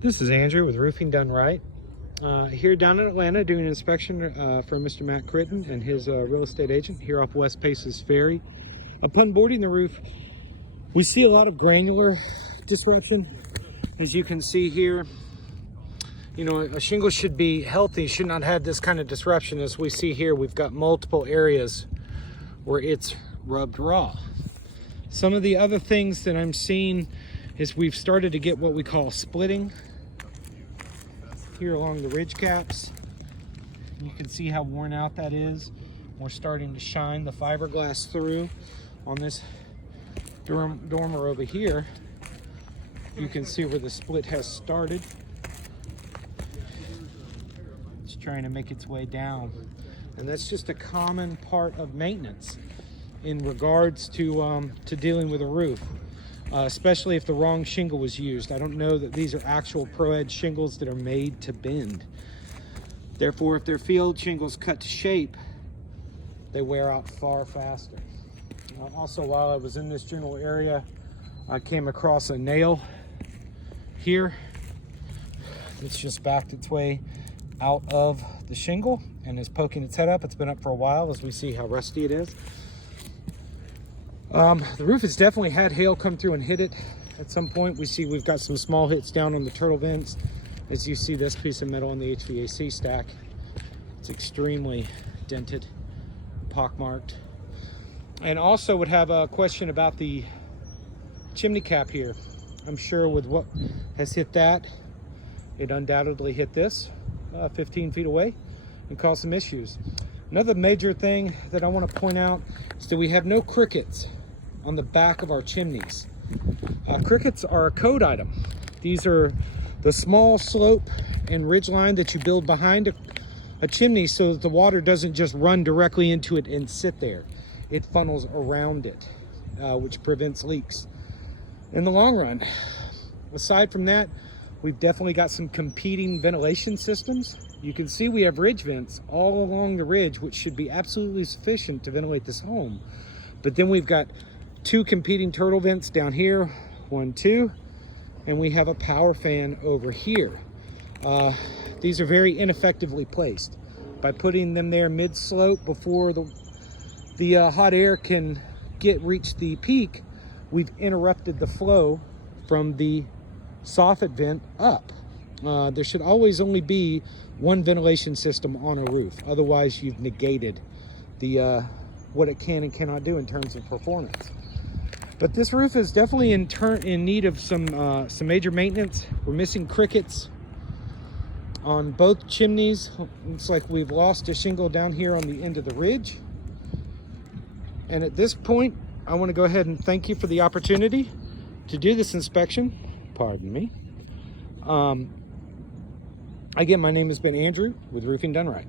This is Andrew with Roofing Done Right. Here down in Atlanta doing an inspection for Mr. Matt Critten and his real estate agent here off West Paces Ferry. Upon boarding the roof, we see a lot of granular disruption. As you can see here, you know, a shingle should be healthy, should not have this kind of disruption. As we see here, we've got multiple areas where it's rubbed raw. Some of the other things that I'm seeing is we've started to get what we call splitting here along the ridge caps. You can see how worn out that is. We're starting to shine the fiberglass through on this dormer over here. You can see where the split has started. It's trying to make its way down. And that's just a common part of maintenance in regards to dealing with a roof. Especially if the wrong shingle was used. I don't know that these are actual ProEdge shingles that are made to bend. Therefore, if they're field shingles cut to shape, they wear out far faster. Also, while I was in this general area, I came across a nail here. It's just backed its way out of the shingle and is poking its head up. It's been up for a while, as we see how rusty it is. The roof has definitely had hail come through and hit it at some point. We've got some small hits down on the turtle vents. As you see this piece of metal on the HVAC stack, it's extremely dented, pockmarked. And also would have a question about the chimney cap here. I'm sure with what has hit that, it undoubtedly hit this 15 feet away and caused some issues. Another major thing that I want to point out is that we have no crickets on the back of our chimneys. Crickets are a code item. These are the small slope and ridge line that you build behind a chimney so that the water doesn't just run directly into it and sit there. It funnels around it, which prevents leaks in the long run. Aside from that, we've definitely got some competing ventilation systems. You can see we have ridge vents all along the ridge, which should be absolutely sufficient to ventilate this home. But then we've got two competing turtle vents down here, 1, 2, and we have a power fan over here. These are very ineffectively placed. By putting them there mid-slope before the hot air can reach the peak, we've interrupted the flow from the soffit vent up. There should always only be one ventilation system on a roof. Otherwise, you've negated the what it can and cannot do in terms of performance. But this roof is definitely in need of some major maintenance. We're missing crickets on both chimneys. Looks like we've lost a shingle down here on the end of the ridge. And at this point, I want to go ahead and thank you for the opportunity to do this inspection. Pardon me. Again, my name has been Andrew with Roofing Done Right.